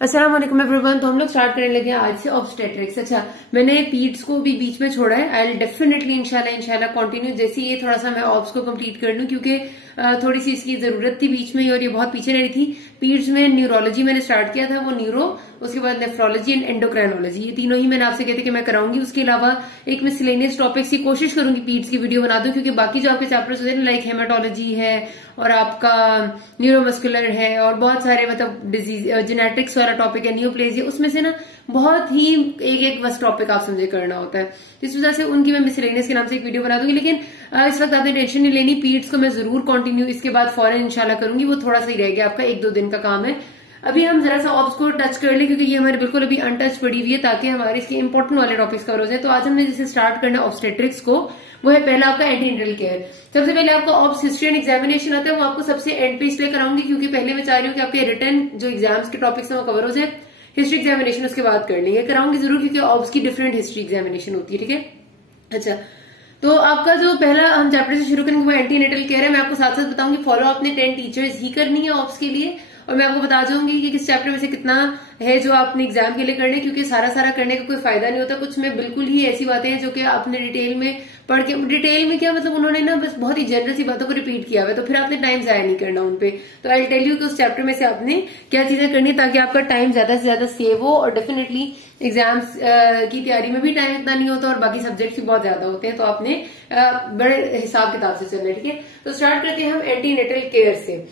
अस्सलाम वालेकुम एवरीवन। तो हम लोग स्टार्ट करने लगे आज से ऑब्स्टेट्रिक्स। अच्छा, मैंने पीड्स को भी बीच में छोड़ा है। आई विल डेफिनेटली इंशाल्लाह कंटिन्यू जैसे ये थोड़ा सा मैं ऑब्स को कंप्लीट कर लूं, क्योंकि थोड़ी सी इसकी जरूरत थी बीच में ही और ये बहुत पीछे रही थी। पीड्स में न्यूरोलॉजी मैंने स्टार्ट किया था, वो न्यूरो, उसके बाद नेफ्रोलॉजी एंड एंडोक्राइनोलॉजी, ये तीनों ही मैंने आपसे कहते कि मैं कराऊंगी। उसके अलावा एक मिसलेनियस टॉपिक्स की कोशिश करूंगी पीड्स की वीडियो बना दूं, क्योंकि बाकी जो आपके चैप्टर्स होते हैं लाइक हेमाटोलॉजी है और आपका न्यूरोमस्कुलर है और बहुत सारे मतलब डिजीज जेनेटिक्स वाला टॉपिक है, न्यूप्लेजिया, उसमें से ना बहुत ही एक बस टॉपिक आप समझे करना होता है। इस वजह से उनकी मैं मिसलेनियस के नाम से एक वीडियो बना दूंगी। लेकिन इस वक्त आपने टेंशन नहीं लेनी, पीड्स को मैं जरूर कंटिन्यू इसके बाद फौरन इंशाल्लाह करूंगी। वो थोड़ा सा ही रह गया, आपका 1-2 दिन का काम है। अभी हम जरा सा ऑब्स को टच कर ले, क्योंकि ये हमारे बिल्कुल अभी अनटच पड़ी हुई है, ताकि हमारे इसके इंपॉर्टेंट वाले टॉपिक्स कवर हो जाए। तो आज हमने जैसे स्टार्ट करना है ऑब्स्टेट्रिक्स को, वो है पहला आपका एंटीनेटल केयर। सबसे पहले आपका ऑब्स हिस्ट्री एंड एग्जामिनेशन आता है, वो आपको सबसे एंड पे इसलिए कराऊंगी क्योंकि पहले मैं चाह रही हूँ कि आपके रिटर्न जो एग्जाम्स के टॉपिक्स हैं वो कवर हो जाए। हिस्ट्री एग्जामिनेशन उसके बाद कर लेंगे, कराऊंगी जरूर, क्योंकि ऑब्स की डिफरेंट हिस्ट्री एग्जामिनेशन होती है। ठीक है, अच्छा, तो आपका जो पहला हम चैप्टर से शुरू करेंगे वो एंटीनेटल केयर है। मैं आपको साथ साथ बताऊंगी फॉलो आपने 10 टीचर्स ही करनी है ऑब्स के लिए, और मैं आपको बता दूंगी कि किस चैप्टर में से कितना है जो आपने एग्जाम के लिए करने, क्योंकि सारा करने का कोई फायदा नहीं होता। कुछ में बिल्कुल ही ऐसी बातें हैं जो कि आपने डिटेल में पढ़ के, डिटेल में क्या मतलब उन्होंने ना बस बहुत ही जनरल सी बातों को रिपीट किया हुआ है, तो फिर आपने टाइम जाया नहीं करना उनपे। तो आई टेल यू कि उस चैप्टर में से आपने क्या चीजें करनी है ताकि आपका टाइम ज्यादा से ज्यादा सेव हो। और डेफिनेटली एग्जाम्स की तैयारी में भी टाइम इतना नहीं होता और बाकी सब्जेक्ट्स भी बहुत ज्यादा होते हैं, तो आपने बड़े हिसाब किताब से चलना है। ठीक है, तो स्टार्ट करते हैं हम एंटीनेटल केयर से।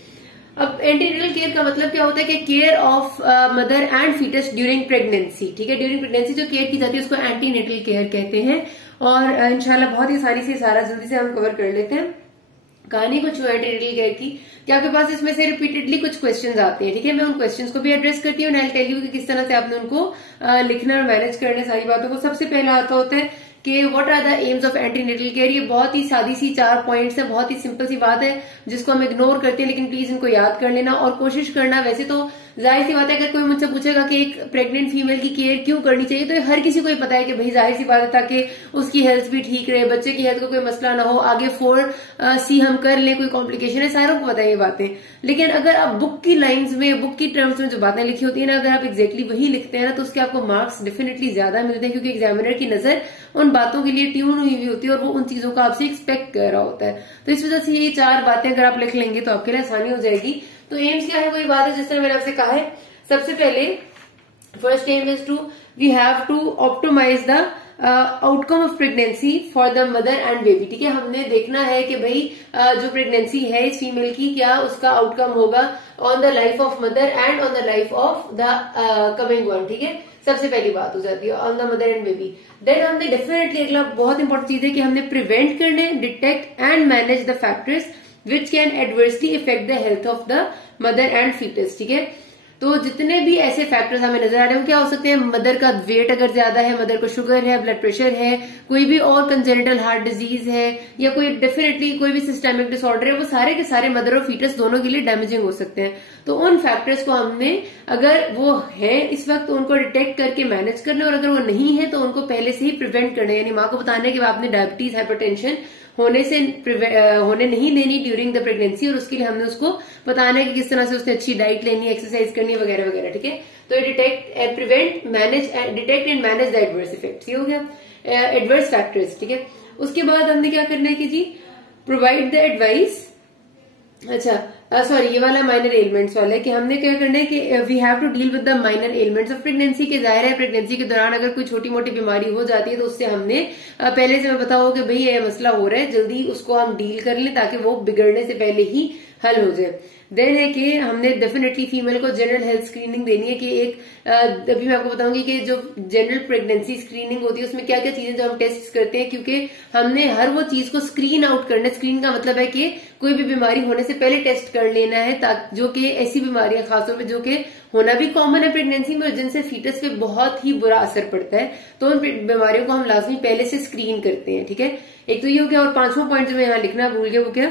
अब एंटीनेटल केयर का मतलब क्या होता है कि care of mother and foetus during pregnancy. ठीक है, ड्यूरिंग प्रेगनेंसी जो केयर की जाती है उसको एंटीनेटल केयर कहते हैं। और इंशाल्लाह बहुत ही आसानी से सारा जल्दी से हम कवर कर लेते हैं कहानी कुछ एंटीनेटल केयर की, कि आपके पास इसमें से रिपीटेडली कुछ क्वेश्चंस आते हैं। ठीक है, मैं उन क्वेश्चंस को भी एड्रेस करती हूँ, आई टेल यू कि किस तरह से आपने उनको लिखना और मैनेज करना सारी बातों को। सबसे पहला आता होता है कि what are the aims of antenatal care. ये बहुत ही सादी सी 4 पॉइंट्स है, बहुत ही सिंपल सी बात है जिसको हम इग्नोर करते हैं, लेकिन प्लीज इनको याद कर लेना और कोशिश करना। वैसे तो जाहिर सी बात है, अगर कोई मुझसे पूछेगा कि एक प्रेग्नेंट फीमेल की केयर क्यों करनी चाहिए, तो हर किसी को ही पता है कि भाई जाहिर सी बात है ताकि उसकी हेल्थ भी ठीक रहे, बच्चे की हेल्थ को कोई मसला ना हो, आगे 4C हम कर ले, कोई कॉम्प्लिकेशन है, सारों को पता है ये बातें। लेकिन अगर आप बुक की लाइन्स में, बुक की टर्म्स में जो बातें लिखी होती है ना, अगर आप एग्जैक्टली वही लिखते हैं ना, तो उसके आपको मार्क्स डेफिनेटली ज्यादा मिलते हैं, क्योंकि एग्जामिनर की नजर उन बातों के लिए ट्यून हुई हुई होती है और वो उन चीजों का आपसे एक्सपेक्ट कर रहा होता है। तो इस वजह से ये 4 बातें अगर आप लिख लेंगे तो आपके लिए आसानी हो जाएगी। तो एम्स क्या है, वही बात है जिस तरह मैंने आपसे कहा है। सबसे पहले first aim is to we have to optimise the outcome of pregnancy for the mother and baby. ठीक है, हमने देखना है कि भाई जो प्रेगनेंसी है इस फीमेल की, क्या उसका आउटकम होगा on the life of mother and on the life of the coming one. ठीक है, सबसे पहली बात हो जाती है on the mother and baby. Then हमने डेफिनेटली अगला बहुत इंपॉर्टेंट चीज है कि हमने प्रिवेंट करने, detect and manage the factors which can adversely effect the health of the mother and foetus. ठीक है, तो जितने भी ऐसे फैक्टर्स हमें नजर आ रहे हैं वो क्या हो सकते हैं, मदर का वेट अगर ज्यादा है, मदर को शुगर है, ब्लड प्रेशर है, कोई भी और कंजेनिटल हार्ट डिजीज है, या कोई डेफिनेटली कोई भी सिस्टेमिक डिसऑर्डर है, वो सारे के सारे मदर और फीटस दोनों के लिए डैमेजिंग हो सकते हैं। तो उन फैक्टर्स को हमने, अगर वो है इस वक्त, तो उनको डिटेक्ट करके मैनेज करना, और अगर वो नहीं है तो उनको पहले से ही प्रिवेंट करना, यानी माँ को बताना है कि आपने डायबिटीज, हाइपरटेंशन होने नहीं देनी ड्यूरिंग द प्रेगनेंसी, और उसके लिए हमने उसको बताना है कि किस तरह से उसने अच्छी डाइट लेनी है, एक्सरसाइज करनी है, वगैरह वगैरह। ठीक है, तो detect, prevent, manage, detect and manage the adverse effects, ये हो गया एडवर्स फैक्टर्स। ठीक है, उसके बाद हमने क्या करना है कि जी प्रोवाइड द एडवाइस। अच्छा सॉरी, ये वाला माइनर एलिमेंट्स वाला है कि हमने क्या करना है कि we have to deal with the minor elements of pregnancy. के जाहिर है प्रेगनेंसी के दौरान अगर कोई छोटी मोटी बीमारी हो जाती है तो उससे हमने पहले से मैं बताओ कि भाई ये मसला हो रहा है, जल्दी उसको हम डील कर लें ताकि वो बिगड़ने से पहले ही हल हो जाए। देन है कि हमने डेफिनेटली फीमेल को जनरल हेल्थ स्क्रीनिंग देनी है, कि एक अभी मैं आपको बताऊंगी कि जो जनरल प्रेगनेंसी स्क्रीनिंग होती है उसमें क्या क्या चीजें जो हम टेस्ट करते हैं, क्योंकि हमने हर वो चीज को स्क्रीन आउट करना है। स्क्रीन का मतलब है कि कोई भी बीमारी होने से पहले टेस्ट कर लेना है, ताकि जो कि ऐसी बीमारियां खासतौर पर जो कि होना भी कॉमन है प्रेगनेंसी में और जिनसे फीटस पे बहुत ही बुरा असर पड़ता है, तो उन बीमारियों को हम लाजमी पहले से स्क्रीन करते हैं। ठीक है, एक तो ये हो गया। और 5वां पॉइंट जो मैं यहाँ लिखना भूल गया वो क्या,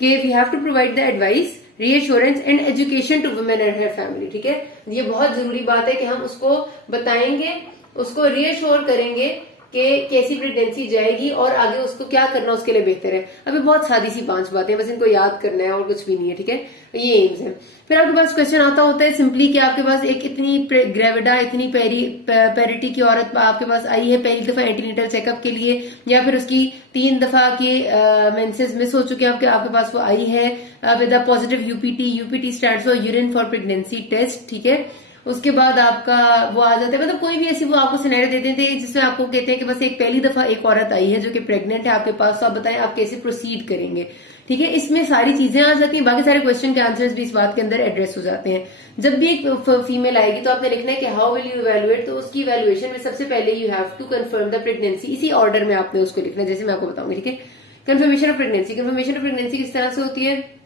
कि we have to provide the advice, reassurance and education to women and her family. ठीक है, ये बहुत जरूरी बात है कि हम उसको बताएंगे, उसको रीएश्योर करेंगे कि कैसी प्रेगनेंसी जाएगी और आगे उसको क्या करना उसके लिए बेहतर है। अभी बहुत सादी सी 5 बातें, बस इनको याद करना है और कुछ भी नहीं है, ठीक है। ये एम्स है। फिर आपके पास क्वेश्चन आता होता है सिंपली कि आपके पास एक इतनी ग्रेविडा, इतनी पेरिटी की औरत आपके पास आई है पहली दफा एंटीनेटल चेकअप के लिए, या फिर उसकी 3 दफा के मेंसेस मिस हो चुके हैं, आपके पास वो आई है with a positive UPT stands for urine for pregnancy test, ठीक है। उसके बाद आपका वो आ जाता है, मतलब कोई भी ऐसी वो आपको सिनेरियो देते थे जिसमें आपको कहते हैं कि बस एक पहली दफा एक औरत आई है जो कि प्रेग्नेंट है आपके पास, तो आप बताएं आप कैसे प्रोसीड करेंगे, ठीक है। इसमें सारी चीजें आ जाती हैं, बाकी सारे क्वेश्चन के आंसर्स भी इस बात के अंदर एड्रेस हो जाते हैं। जब भी एक फीमेल आएगी तो आपने लिखना है कि हाउ विल यू इवेलुएट, तो उसकी इवेलुएशन में सबसे पहले you have to confirm the pregnancy, इसी ऑर्डर में आपने उसको लिखना है जैसे मैं आपको बताऊंगी, ठीक है। कंफर्मेशन ऑफ प्रेगनेंसी किस तरह से होती है,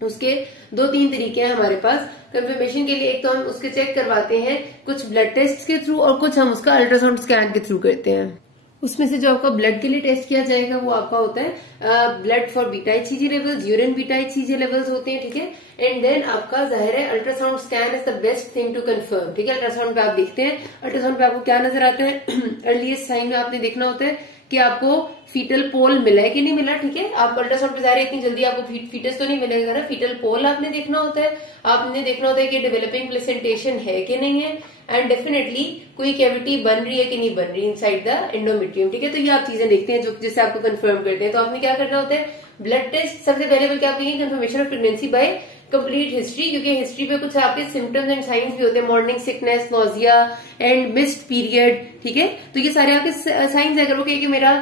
उसके 2-3 तरीके हैं हमारे पास कंफर्मेशन के लिए। एक तो हम उसके चेक करवाते हैं कुछ ब्लड टेस्ट के थ्रू और कुछ हम उसका अल्ट्रासाउंड स्कैन के थ्रू करते हैं। उसमें से जो आपका ब्लड के लिए टेस्ट किया जाएगा वो आपका होता है blood for beta HCG levels, urine beta HCG levels होते हैं, ठीक है। एंड देन आपका जाहिर है ultrasound scan is the best thing to confirm, ठीक है। अल्ट्रासाउंड पे आप देखते हैं, अल्ट्रासाउंड पे आपको क्या नजर आता है अर्लीस्ट साइन में आपने देखना होता है कि आपको फीटल पोल मिला है कि नहीं मिला, ठीक है। आप अल्ट्रासाउंड पे जा रहे हैं इतनी जल्दी आपको फीटस तो नहीं मिलेगा ना, फीटल पोल आपने देखना होता है। आपने देखना होता है कि डेवलपिंग प्लेसेंटेशन है कि नहीं है, एंड डेफिनेटली कोई कैविटी बन रही है कि नहीं बन रही इनसाइड द एंडोमेट्रियम, ठीक है। तो ये आप चीजें देखते हैं जो जिससे आपको कंफर्म करते हैं। तो आपने क्या करना होता है, ब्लड टेस्ट सबसे पहले बल्कि आप कहेंगे confirmation of pregnancy bye complete history, क्योंकि हिस्ट्री पे कुछ आपके सिम्टम्स एंड साइंस भी होते हैं, morning sickness, nausea and missed period, ठीक है। तो ये सारे आपके साइंस है। अगर वो कहे कि मेरा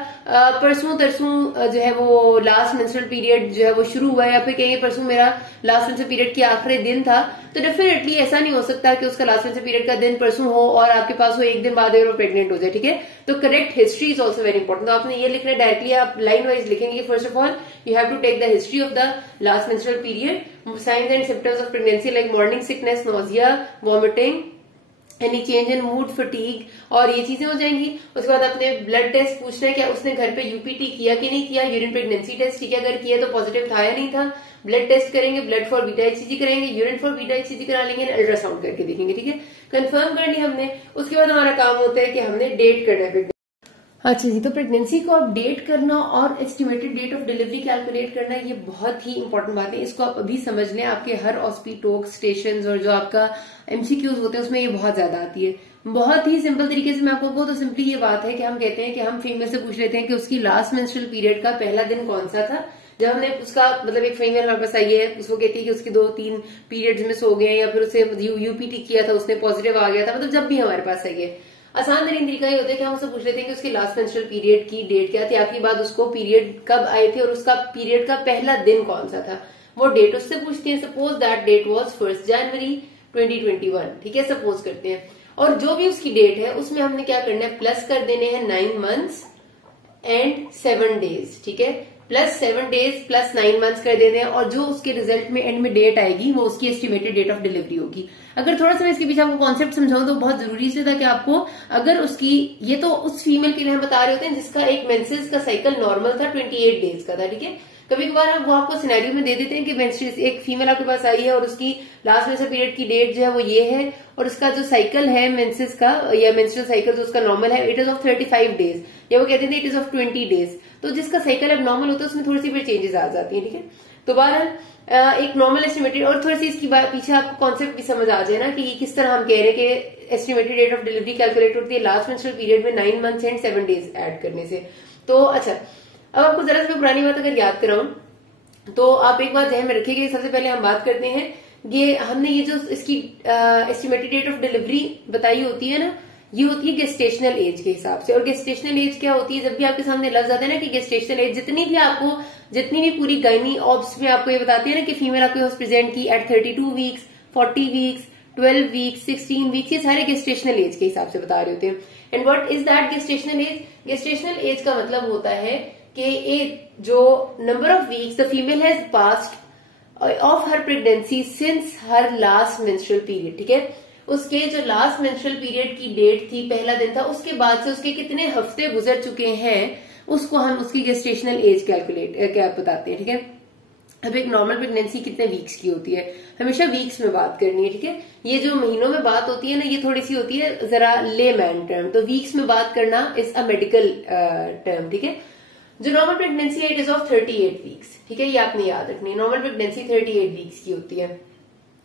परसों तरसों जो है वो लास्ट मेंस्ट्रुअल पीरियड जो है वो शुरू हुआ है, या फिर कहेंगे परसों मेरा लास्ट मेंस्ट्रुअल पीरियड के आखिरी दिन था, तो डेफिनेटली ऐसा नहीं हो सकता कि उसका लास्ट मेंस्ट्रुअल पीरियड का दिन परसों हो और आपके पास वो एक दिन बाद वो प्रेग्नेंट हो जाए, ठीक है। तो correct history is also very important. तो आपने ये लिखना है डायरेक्टली, आप लाइन वाइज लिखेंगे first of all you have to take the history of the last menstrual period, signs and symptoms of pregnancy like morning sickness, nausea, vomiting, any change in mood, fatigue, और ये चीजें हो जाएंगी। उसके बाद अपने blood test पूछना है कि उसने घर पे यूपीटी किया कि नहीं किया, यूरिन प्रेगनेंसी टेस्ट, ठीक है। अगर किया तो पॉजिटिव था या नहीं था, ब्लड टेस्ट करेंगे, ब्लड फॉर बीटा HCG करेंगे, यूरिन फॉर बीटा HCG करा लेंगे, अल्ट्रासाउंड करके देखेंगे, ठीक है। कंफर्म कर ली हमने। उसके बाद हमारा काम होता है कि हमने डेट करना है। अच्छा जी, तो प्रेगनेंसी को अपडेट करना और estimated date of delivery calculate करना ये बहुत ही इंपॉर्टेंट बात है। इसको आप अभी समझ लें, आपके हर हॉस्पिटोक स्टेशन और जो आपका MCQs होते हैं उसमें ये बहुत ज्यादा आती है। बहुत ही सिंपल तरीके से मैं आपको कहूँ तो सिंपली ये बात है कि हम कहते हैं कि हम फीमेल से पूछ लेते हैं कि उसकी लास्ट मेंस्ट्रुअल पीरियड का पहला दिन कौन सा था। जब हमने उसका मतलब एक फीमेल हमारे पास आई है, उसको कहती है कि उसके 2-3 पीरियड्स मिस हो गए, या फिर उसे यूपीटी किया था उसने पॉजिटिव आ गया था, मतलब जब भी हमारे पास आई है, आसान तरीन तरीका ये होता है कि हम उससे पूछ लेते हैं कि उसके लास्ट मेंस्ट्रुअल पीरियड की डेट क्या थी, आखिरी बार उसको पीरियड कब आए थे और उसका पीरियड का पहला दिन कौन सा था, वो डेट उससे पूछती है। सपोज दैट डेट वाज 1 जनवरी 2021, ठीक है, सपोज करते हैं। और जो भी उसकी डेट है उसमें हमने क्या करना है, प्लस कर देने हैं 9 मंथ्स एंड 7 डेज, ठीक है। प्लस 7 डेज प्लस 9 मंथ्स कर देते हैं, और जो उसके रिजल्ट में एंड में डेट आएगी वो उसकी एस्टिमेटेड डेट ऑफ डिलीवरी होगी। अगर थोड़ा सा मैं इसके पीछे आपको कॉन्सेप्ट समझाऊं तो बहुत जरूरी से था कि आपको अगर उसकी, ये तो उस फीमेल के लिए हम बता रहे होते हैं जिसका एक मेंसेस का साइकिल नॉर्मल था 28 डेज का था, ठीक है। कभी कभार वो आपको सिनेरियो में दे देते हैं कि मेंस्ट्रुअल एक फीमेल आपके पास आई है और उसकी लास्ट मेंस्ट्रुअल पीरियड की डेट जो है वो ये है, और उसका जो साइकिल है मेंसेस का या मेंस्ट्रुअल साइकिल जो उसका नॉर्मल है इट इज ऑफ 35 डेज, या वो कहते थे इट इज ऑफ 20 डेज। तो जिसका साइकिल अब नॉर्मल होता है उसमें थोड़ी सी फिर चेंजेस आ जाती है, ठीक है। तो बहरहाल एक नॉर्मल एस्टिमेटेड, और थोड़ी सी इसकी पीछे आपको कॉन्सेप्ट भी समझ आ जाए ना कि किस तरह हम कह रहे हैं कि estimated date of delivery calculate होती है लास्ट मेंस्ट्रुअल पीरियड में 9 मंथ्स एंड 7 डेज ऐड करने से। तो अच्छा, अब आपको जरा सी पुरानी बात अगर याद कराऊं तो आप एक बात ध्यान में रखिए। सबसे पहले हम बात करते हैं, ये हमने ये जो इसकी एस्टिमेटेड डेट ऑफ डिलीवरी बताई होती है ना, ये होती है गेस्टेशनल एज के हिसाब से। और गेस्टेशनल एज क्या होती है, जब भी आपके सामने लफ्ज आता है ना कि गेस्टेशनल एज, जितनी भी पूरी गायनी ऑब्स में आपको ये बताती है ना कि फीमेल आपके पास प्रेजेंट की at 32 weeks, 40 weeks, 12 weeks, 16 weeks, ये सारे गेस्टेशनल एज के हिसाब से बता रहे होते हैं। And what is that gestational age? Gestational age का मतलब होता है कि जो number of weeks the female has passed of her pregnancy since her last menstrual period, ठीक है। उसके जो लास्ट मेंस्ट्रुअल पीरियड की डेट थी, पहला दिन था, उसके बाद से उसके कितने हफ्ते गुजर चुके हैं उसको हम उसकी गेस्टेशनल एज कैलकुलेट क्या बताते हैं, ठीक है। अब एक नॉर्मल प्रेगनेंसी कितने वीक्स की होती है, हमेशा वीक्स में बात करनी है, ठीक है। ये जो महीनों में बात होती है ना, ये थोड़ी सी होती है जरा लेमैन टर्म, तो वीक्स में बात करना इज अ मेडिकल टर्म, ठीक है। जो नॉर्मल प्रेगनेंसी है इट इज ऑफ 38 वीक्स, ठीक है, ये आपने याद रखनी है। नॉर्मल प्रेगनेंसी 38 वीक्स की होती है।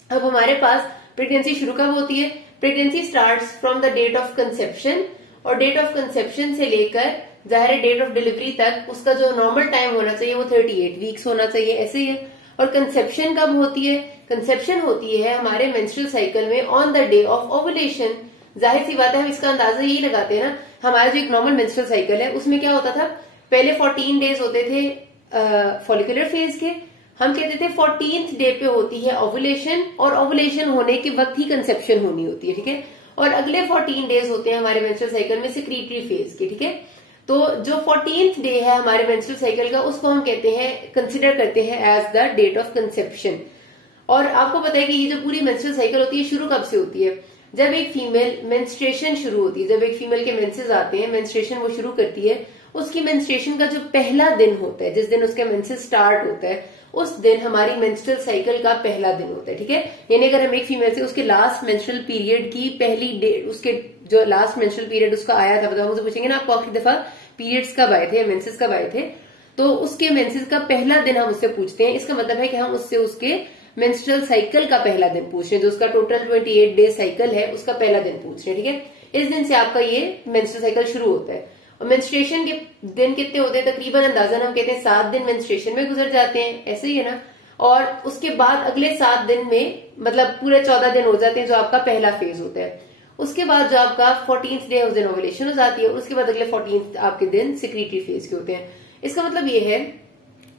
अब हमारे पास प्रेगनेंसी शुरू कब होती है? Pregnancy starts from the date of conception, और डेट ऑफ कंसेप्शन से लेकर जाहिर डेट ऑफ डिलीवरी तक उसका जो नॉर्मल टाइम होना चाहिए वो 38 वीक्स होना चाहिए, ऐसे ही है। और कंसेप्शन कब होती है? कंसेप्शन होती है हमारे मेंस्ट्रुअल साइकिल में on the day of ovulation. जाहिर सी बात है, हम इसका अंदाजा यही लगाते हैं ना, हमारा जो एक नॉर्मल मेंस्ट्रुअल साइकिल है उसमें क्या होता था, पहले 14 डेज होते थे फॉलिकुलर फेज के, हम कहते थे 14th डे पे होती है ओवुलेशन, और ओवुलेशन होने के वक्त ही कंसेप्शन होनी होती है, ठीक है। और अगले 14 डेज होते हैं हमारे मेंस्ट्रुअल साइकिल में सेक्रेटरी फेज के, ठीक है। तो जो 14th डे है हमारे मेंस्ट्रुअल साइकिल का, उसको हम कहते हैं, कंसिडर करते हैं as the date of conception. और आपको पता है कि ये जो पूरी मेंस्ट्रुअल साइकिल होती है शुरू कब से होती है? जब एक फीमेल मेंस्ट्रुएशन शुरू होती है, जब एक फीमेल के मेंसेस आते हैं, मेंस्ट्रुएशन वो शुरू करती है, उसकी मेंस्ट्रुएशन का जो पहला दिन होता है, जिस दिन उसके मेंसेस स्टार्ट होता है, उस दिन हमारी मेंस्ट्रुअल साइकिल का पहला दिन होता है, ठीक है। यानी अगर हम एक फीमेल से उसके लास्ट मेंस्ट्रुअल पीरियड की पहली डेट, उसके जो लास्ट मेंस्ट्रुअल पीरियड उसका आया था, बताओ, मुझे पूछेंगे ना आपको आखिरी दफा पीरियड्स कब आए थे, मेंसेस कब आए थे, तो उसके मेंसेस का पहला दिन हम उससे पूछते हैं। इसका मतलब है कि हम उससे उसके मेंस्ट्रुअल साइकिल का पहला दिन पूछ रहे हैं, जो उसका टोटल 28 डे साइकिल है उसका पहला दिन पूछ रहे हैं, ठीक है। इस दिन से आपका ये मेंस्ट्रुअल साइकिल शुरू होता है। और मेंस्ट्रुएशन के दिन कितने होते हैं? तकरीबन अंदाजन हम कहते हैं 7 दिन मेंस्ट्रुएशन में गुजर जाते हैं, ऐसे ही है ना। और उसके बाद अगले 7 दिन में, मतलब पूरे 14 दिन हो जाते हैं जो आपका पहला फेज होता है। उसके बाद जो आपका 14th डे उस दिन ओवुलेशन हो जाती है, और उसके बाद अगले 14th आपके दिन सेक्रेटरी फेज के होते हैं। इसका मतलब ये है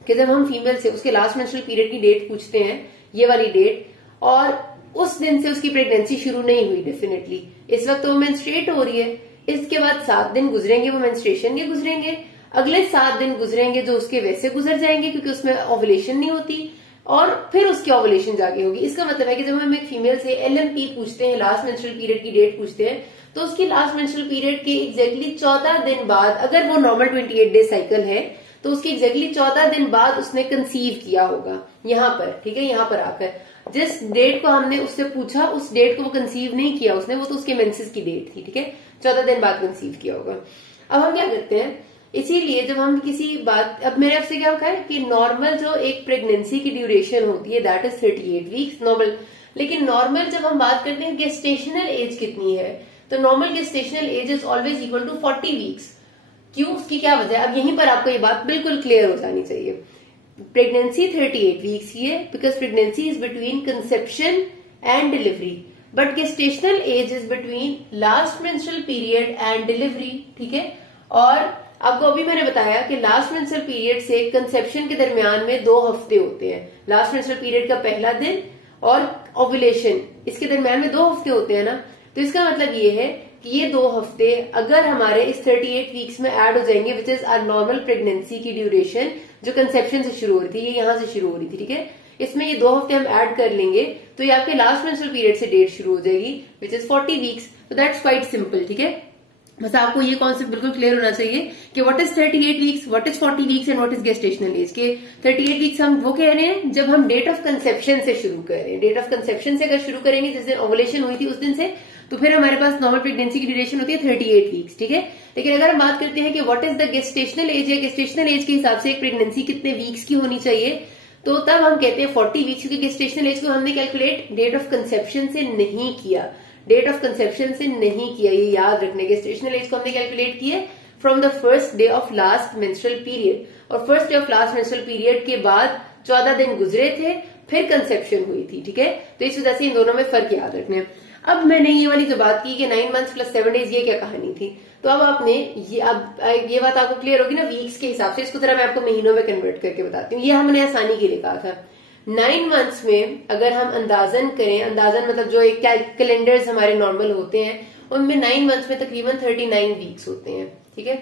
कि जब हम फीमेल से उसके लास्ट मेंस्ट्रुअल पीरियड की डेट पूछते हैं, ये वाली डेट, और उस दिन से उसकी प्रेगनेंसी शुरू नहीं हुई डेफिनेटली, इस वक्त वो मेंस्ट्रुएट हो रही है, इसके बाद 7 दिन गुजरेंगे वो मेंस्ट्रुएशन के गुजरेंगे, अगले 7 दिन गुजरेंगे जो उसके वैसे गुजर जाएंगे क्योंकि उसमें ओवुलेशन नहीं होती, और फिर उसकी ओवुलेशन जाके होगी। इसका मतलब है कि जब हम एक फीमेल से LMP पूछते हैं, लास्ट मेंस्ट्रुअल पीरियड की डेट पूछते हैं, तो उसकी लास्ट मेंस्ट्रुअल पीरियड के एग्जैक्टली 14 दिन बाद, अगर वो नॉर्मल 28 डे साइकिल है, तो उसके एग्जैक्टली 14 दिन बाद उसने कंसीव किया होगा यहाँ पर, ठीक है। यहाँ पर आकर जिस डेट को हमने उससे पूछा, उस डेट को वो कंसीव नहीं किया उसने, वो तो उसके मेंसेस की डेट थी, ठीक है। 14 दिन बाद कंसीव किया होगा। अब हम क्या करते हैं, इसीलिए जब हम किसी बात, अब मैंने आपसे क्या कहा है कि नॉर्मल जो एक प्रेगनेंसी की ड्यूरेशन होती है दैट इज 38 वीक्स नॉर्मल। लेकिन नॉर्मल जब हम बात करते हैं गेस्टेशनल एज कितनी है, तो normal gestational age is always equal to 40 weeks. क्यों? उसकी क्या वजह है? अब यहीं पर आपको ये बात बिल्कुल क्लियर हो जानी चाहिए। प्रेगनेंसी 38 वीक्स की है because pregnancy is between conception and delivery, but gestational age is between last menstrual period and delivery, ठीक है। और आपको अभी मैंने बताया कि लास्ट मेंस्ट्रुअल पीरियड से कंसेप्शन के दरमियान में 2 हफ्ते होते हैं। लास्ट मेंस्ट्रुअल पीरियड का पहला दिन और ओवुलेशन, इसके दरमियान में 2 हफ्ते होते हैं ना। तो इसका मतलब ये है कि ये 2 हफ्ते अगर हमारे इस 38 वीक्स में ऐड हो जाएंगे, which is our normal pregnancy की ड्यूरेशन, जो कंसेप्शन से शुरू हो रही थी, ये यहाँ से शुरू हो रही थी, ठीक है। इसमें ये 2 हफ्ते हम ऐड कर लेंगे तो ये आपके लास्ट मेंस्ट्रुअल पीरियड से डेट शुरू हो जाएगी, विच इज 40 वीक्स। तो दैट्स क्वाइट सिंपल, ठीक है। बस आपको ये कॉन्सेप्ट बिल्कुल क्लियर होना चाहिए कि what is 38 weeks, what is 40 weeks and what is gestational age. के 38 वीक्स हम वो कह रहे हैं जब हम डेट ऑफ कंसेप्शन से शुरू कर रहे हैं। डेट ऑफ कंसेप्शन से अगर शुरू करेंगे जिस दिन ओवुलेशन हुई थी उस दिन से, तो फिर हमारे पास नॉर्मल प्रेगनेंसी की ड्यूरेशन होती है 38 वीक्स, ठीक है। लेकिन अगर हम बात करते हैं कि what is the gestational age, या गेस्टेशनल एज के हिसाब से एक प्रेगनेंसी कितने वीक्स की होनी चाहिए, तो तब हम कहते हैं 40 वीक्स, क्योंकि गेस्टेशनल एज को हमने कैलकुलेट डेट ऑफ कंसेप्शन से नहीं किया, डेट ऑफ कंसेप्शन से नहीं किया, ये याद रखने। गेस्टेशनल एज को हमने कैलकुलेट किया from the first day of last menstrual period, और first day of last menstrual period के बाद 14 दिन गुजरे थे, फिर कंसेप्शन हुई थी, ठीक है। तो इस वजह से इन दोनों में फर्क याद रखने। अब मैंने ये वाली जो बात की कि 9 मंथ्स प्लस 7 डेज, ये क्या कहानी थी, तो अब आपने ये बात आपको क्लियर होगी ना वीक्स के हिसाब से। इसको जरा मैं आपको महीनों में कन्वर्ट करके बताती हूँ, ये हमने आसानी के लिए कहा था। 9 मंथ्स में अगर हम अंदाजन करें, अंदाजन मतलब जो एक कैलेंडर्स हमारे नॉर्मल होते हैं, उनमें 9 मंथ्स में तकरीबन 39 वीक्स होते हैं, ठीक है।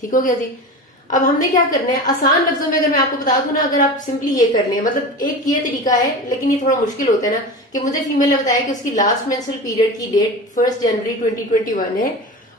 ठीक हो गया जी। अब हमने क्या करना है, आसान लफ्जों में अगर मैं आपको बता दूं ना, अगर आप सिंपली ये कर लें, मतलब एक ये तरीका है लेकिन ये थोड़ा मुश्किल होता है ना, कि मुझे फीमेल ने बताया कि उसकी लास्ट मेंस्ट्रुअल पीरियड की डेट 1 जनवरी 2021 है,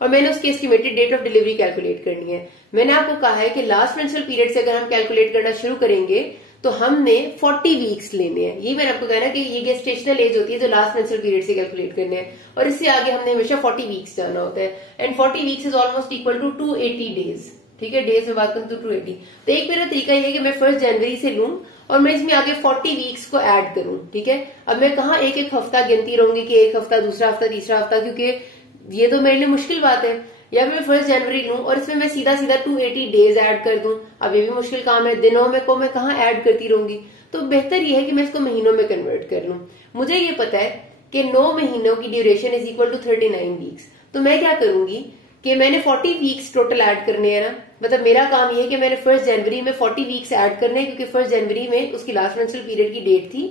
और मैंने उसकी estimated date of delivery calculate करनी है। मैंने आपको कहा है कि लास्ट मेंस्ट्रुअल पीरियड से अगर हम कैलकुलेट करना शुरू करेंगे तो हमने 40 वीक्स लेने हैं। ये मैंने आपको कहना कि ये गेस्टेशनल एज होती है जो लास्ट मेंस्ट्रुअल पीरियड से कैलकुलेट करने हैं, और इससे आगे हमने हमेशा 40 वीक्स जाना होता है। And 40 weeks is almost equal to 280 days. ठीक है, डेज में बात करूं तो 280। तो एक मेरा तरीका ये है कि मैं 1 जनवरी से लूं और मैं इसमें आगे 40 वीक्स को ऐड करूं। ठीक है, अब मैं कहाँ एक एक हफ्ता गिनती रहूंगी कि एक हफ्ता, दूसरा हफ्ता, तीसरा हफ्ता, क्योंकि ये तो मेरे लिए मुश्किल बात है। या मैं 1 जनवरी लूं और इसमें मैं सीधा सीधा 280 डेज ऐड कर दूं, अब ये भी मुश्किल काम है। दिनों में को मैं कहाँ ऐड करती रहूंगी, तो बेहतर ये है कि मैं इसको महीनों में कन्वर्ट कर लूं। मुझे ये पता है कि 9 महीनों की duration is equal to 39 weeks. तो मैं क्या करूंगी कि मैंने 40 वीक्स टोटल ऐड करने हैं ना, मतलब मेरा काम ये है कि मैंने 1 जनवरी में 40 वीक्स ऐड करने हैं, क्योंकि 1 जनवरी में उसकी लास्ट मेंस्ट्रुअल पीरियड की डेट थी।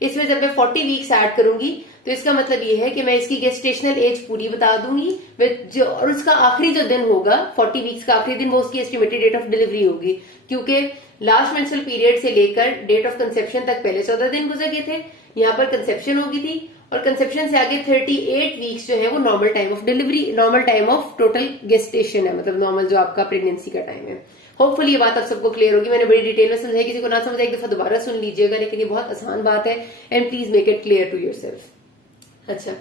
इसमें जब मैं 40 वीक्स ऐड करूंगी तो इसका मतलब ये है कि मैं इसकी गेस्टेशनल एज पूरी बता दूंगी और उसका आखिरी जो दिन होगा 40 वीक्स का आखिरी दिन, वो उसकी एस्टिमेटेड डेट ऑफ डिलीवरी होगी, क्योंकि लास्ट मेंस्ट्रुअल पीरियड से लेकर डेट ऑफ कंसेप्शन तक पहले 14 दिन गुजर गए थे। यहाँ पर कंसेप्शन होगी थी और कंसेप्शन से आगे 38 वीक्स जो है वो normal time of delivery, normal time of total gestation है, मतलब नॉर्मल जो आपका प्रेगनेंसी का टाइम है। होपफुली ये बात आप सबको क्लियर होगी। मैंने बड़ी डिटेल में समझाई, किसी को ना समझा एक दफा दोबारा सुन लीजिएगा, लेकिन ये बहुत आसान बात है and please make it clear to yourself. अच्छा,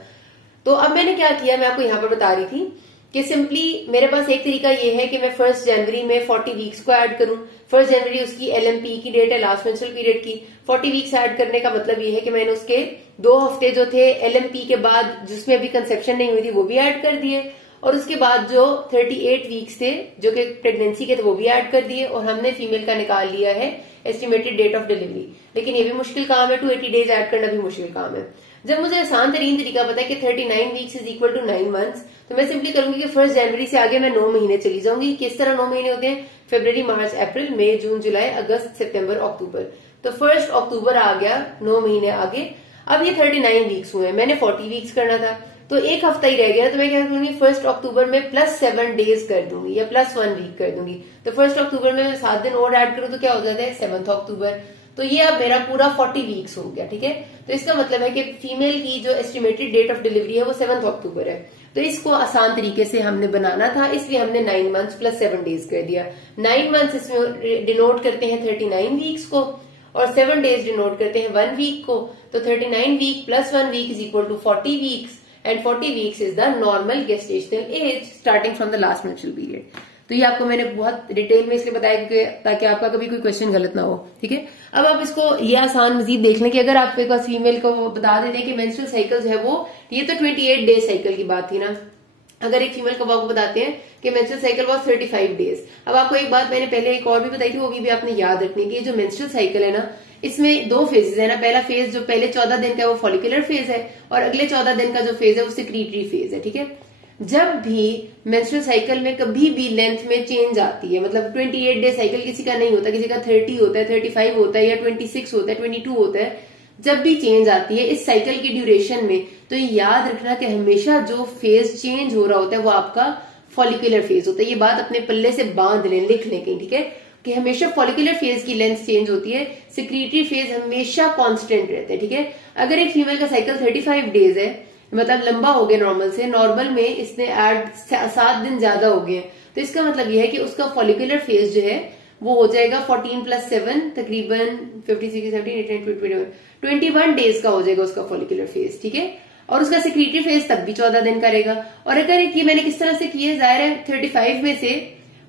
तो अब मैंने क्या किया, मैं आपको यहाँ पर बता रही थी कि सिंपली मेरे पास एक तरीका ये है कि मैं 1 जनवरी में 40 वीक्स को ऐड करूं। 1 जनवरी उसकी LMP की डेट है, लास्ट मेंस्ट्रुअल पीरियड की। 40 वीक्स ऐड करने का मतलब ये है कि मैंने उसके 2 हफ्ते जो थे LMP के बाद जिसमें अभी कंसेप्शन नहीं हुई थी वो भी ऐड कर दिए, और उसके बाद जो 38 वीक्स थे जो कि प्रेगनेंसी के थे वो भी ऐड कर दिए, और हमने फीमेल का निकाल लिया है एस्टिमेटेड डेट ऑफ डिलीवरी। लेकिन ये भी मुश्किल काम है, 280 डेज ऐड करना भी मुश्किल काम है। जब मुझे आसान तरीन तरीका पता है कि 39 weeks is equal to 9 months, तो मैं सिंपली करूंगी कि 1 जनवरी से आगे मैं 9 महीने चली जाऊंगी। किस तरह 9 महीने होते हैं? फरवरी, मार्च, अप्रैल, मई, जून, जुलाई, अगस्त, सितंबर, अक्टूबर। तो 1 अक्टूबर आ गया, 9 महीने आगे। अब ये 39 वीक्स हुए, मैंने 40 वीक्स करना था, तो एक हफ्ता ही रह गया, तो मैं क्या करूंगी 1 अक्टूबर में +7 डेज कर दूंगी या +1 वीक कर दूंगी। तो 1 अक्टूबर में 7 दिन और ऐड करूं तो क्या हो जाता है 7 अक्टूबर। तो ये अब मेरा पूरा 40 वीक्स हो गया। ठीक है, तो इसका मतलब है कि फीमेल की जो एस्टिमेटेड डेट ऑफ डिलीवरी है वो 7 अक्टूबर है। तो इसको आसान तरीके से हमने बनाना था, इसलिए हमने 9 मंथ्स +7 डेज कर दिया। 9 मंथ्स इसमें डिनोट करते हैं 39 वीक्स को, और 7 डेज डिनोट करते हैं 1 वीक को। तो 39 week +1 week is equal to 40 weeks, and 40 weeks is the normal gestational age starting from the last menstrual period. तो ये आपको मैंने बहुत डिटेल में इसलिए बताया क्योंकि ताकि आपका कभी कोई क्वेश्चन गलत ना हो। ठीक है, अब आप इसको ये आसान मजीद देख लें कि अगर आपके पास फीमेल को बता देते कि मेंस्ट्रुअल साइकिल जो है वो, ये तो 28 डेज साइकिल की बात थी ना, अगर एक फीमेल को आपको बताते हैं कि मेंस्ट्रुअल साइकिल वॉज 35 डेज। अब आपको एक बात मैंने पहले एक और भी बताई थी, वो भी आपने याद रखनी है कि जो मेंस्ट्रुअल साइकिल है ना, इसमें 2 फेजेस है ना। पहला फेज जो पहले 14 दिन का है वो फॉलिकुलर फेज है, और अगले 14 दिन का जो फेज है वो सिक्रीटरी फेज है। ठीक है, जब भी मेंस्ट्रुअल साइकिल में कभी भी लेंथ में चेंज आती है, मतलब 28 डे साइकिल किसी का नहीं होता, किसी का 30 होता है, 35 होता है, या 26 होता है, 22 होता है, जब भी चेंज आती है इस साइकिल की ड्यूरेशन में, तो ये याद रखना कि हमेशा जो फेज चेंज हो रहा होता है वो आपका फॉलिकुलर फेज होता है। ये बात अपने पल्ले से बांध लें, लिख लें कहीं। ठीक है, कि हमेशा फॉलिकुलर फेज की लेंथ चेंज होती है, सिक्रीटरी फेज हमेशा कांस्टेंट रहता है। ठीक है, अगर एक फीमेल का साइकिल 35 डेज है, मतलब लंबा हो गया नॉर्मल से, नॉर्मल में इसने ऐड 7 दिन ज्यादा हो गए, तो इसका मतलब यह है कि उसका फॉलिकुलर फेज जो है वो हो जाएगा 14 + 7 तकरीबन 56, 17, 18, 21 डेज का हो जाएगा उसका फॉलिकुलर फेज। ठीक है, और उसका सिक्रीटरी फेज तब भी 14 दिन का रहेगा। और अगर ये मैंने किस तरह से किए, जाहिर है 35 में से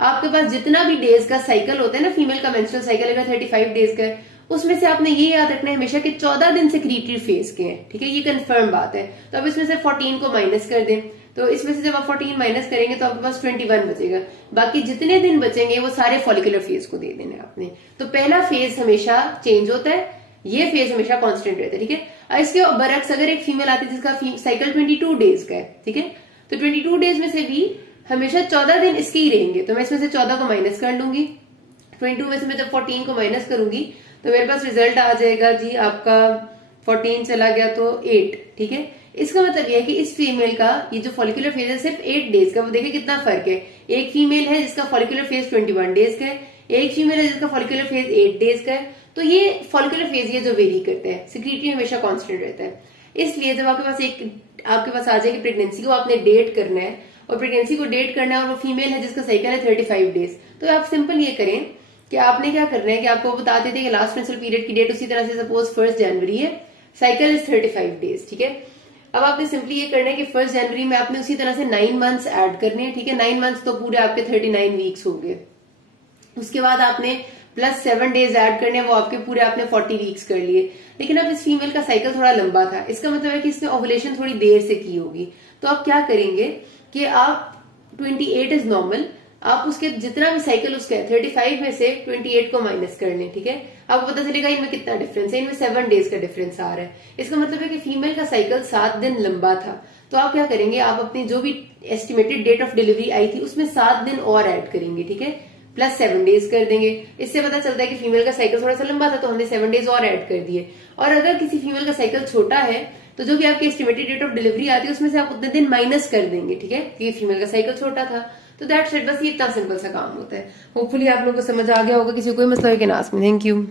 आपके पास जितना भी डेज का साइकिल होता है ना, फीमेल का मेंस्ट्रुअल साइकिल अगर 35 डेज का है, उसमें से आपने ये याद रखना है हमेशा कि 14 दिन सिक्रीटरी फेज के हैं। ठीक है, ये कंफर्म बात है। तो अब इसमें से 14 को माइनस कर दें, तो इसमें से जब आप 14 माइनस करेंगे तो आपके पास 21 बचेगा। बाकी जितने दिन बचेंगे वो सारे फॉलिकुलर फेज को दे देने आपने। तो पहला फेज हमेशा चेंज होता है, ये फेज हमेशा कांस्टेंट रहता है। ठीक है, इसके बरक्स अगर एक फीमेल आती है जिसका साइकिल 22 डेज का है, ठीक है, तो 22 डेज में से भी हमेशा 14 दिन इसके ही रहेंगे। तो मैं इसमें से 14 को माइनस कर लूंगी, 22 में से मैं जब 14 को माइनस करूंगी तो मेरे पास रिजल्ट आ जाएगा जी आपका 14 चला गया तो 8। ठीक है, इसका मतलब यह है कि इस फीमेल का ये जो फॉलिकुलर फेज है सिर्फ 8 डेज का। वो देखिए कितना फर्क है, एक फीमेल है जिसका फॉलिकुलर फेज 21 डेज का है, एक फीमेल है जिसका फॉलिकुलर फेज 8 डेज का है। तो ये फॉलिकुलर फेज ये जो वेरी करते हैं, सिक्रीटरी हमेशा कांस्टेंट रहता है। इसलिए जब आपके पास आ जाएगी प्रेगनेंसी को आपने डेट करना है, और प्रेगनेंसी को डेट करना है, और वो फीमेल है जिसका साइकिल है 35 डेज, तो आप सिंपल ये करें कि आपने क्या करना है कि आपको बताते थे कि लास्ट मेंस्ट्रुअल पीरियड की डेट उसी तरह से सपोज 1 जनवरी है, साइकिल इज 35 डेज, ठीक है। अब आपने सिंपली ये करना है कि 1 जनवरी में आपने उसी तरह से 9 मंथ्स ऐड करने हैं, ठीक है। 9 मंथ्स तो पूरे आपके 39 वीक्स हो गए। उसके बाद आपने प्लस 7 डेज ऐड करने, वो आपके पूरे आपने 40 वीक्स कर लिए। लेकिन अब इस फीमेल का साइकिल थोड़ा लंबा था, इसका मतलब है कि इसने ओवुलेशन थोड़ी देर से की होगी। तो आप क्या करेंगे कि आप 28 इज नॉर्मल, आप उसके जितना भी साइकिल उसका है 35 में से 28 को माइनस कर लें, ठीक है। आपको पता चलेगा इनमें कितना डिफरेंस है, इनमें 7 डेज का डिफरेंस आ रहा है। इसका मतलब है कि फीमेल का साइकिल 7 दिन लंबा था। तो आप क्या करेंगे, आप अपनी जो भी एस्टिमेटेड डेट ऑफ डिलीवरी आई थी उसमें 7 दिन और ऐड करेंगे, ठीक है, प्लस 7 डेज कर देंगे। इससे पता चलता है कि फीमेल का साइकिल थोड़ा सा लंबा था तो हमने 7 डेज और ऐड कर दिए। और अगर किसी फीमेल का साइकिल छोटा है तो जो भी आपकी एस्टिमेटेड डेट ऑफ डिलीवरी आती है उसमें से आप उतने दिन माइनस कर देंगे, ठीक है, क्योंकि फीमेल का साइकिल छोटा था। तो दैट्स इट, बस ये इतना सिंपल सा काम होता है। होपफुली आप लोगों को समझ आ गया होगा। किसी को कोई मसला है कि नास में। Thank you.